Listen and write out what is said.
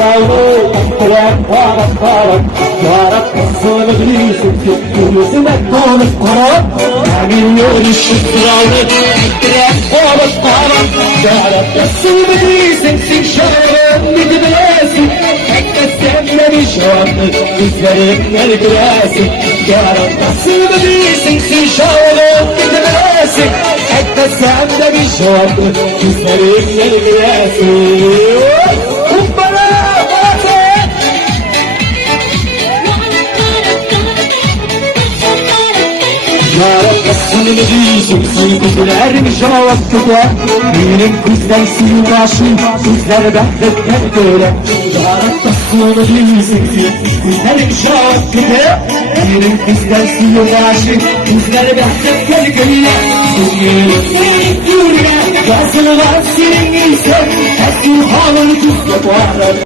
Bravo, para, solo bilirsin ki yüzüne konuk konak. Bilmiyorsun bravo, para, solo bilirsin ki şarap bir gidesin. Sevmemiş oldu, gözlerimden gülesin. Solo bilirsin ki şarap bir gidesin. Sevmemiş oldu, gözlerimden gülesin. Yarabbi değilsin, kızlarmış o vakıda. Benim kızlar suyulaşım, kızlar bekletler böyle. Yarabbi değilsin, kızlarmış o vakıda. Benim kızlar suyulaşım, kızlar bekletler böyle. Yürüme, yazılı var senin iyisen, her gün havanı kız yapar.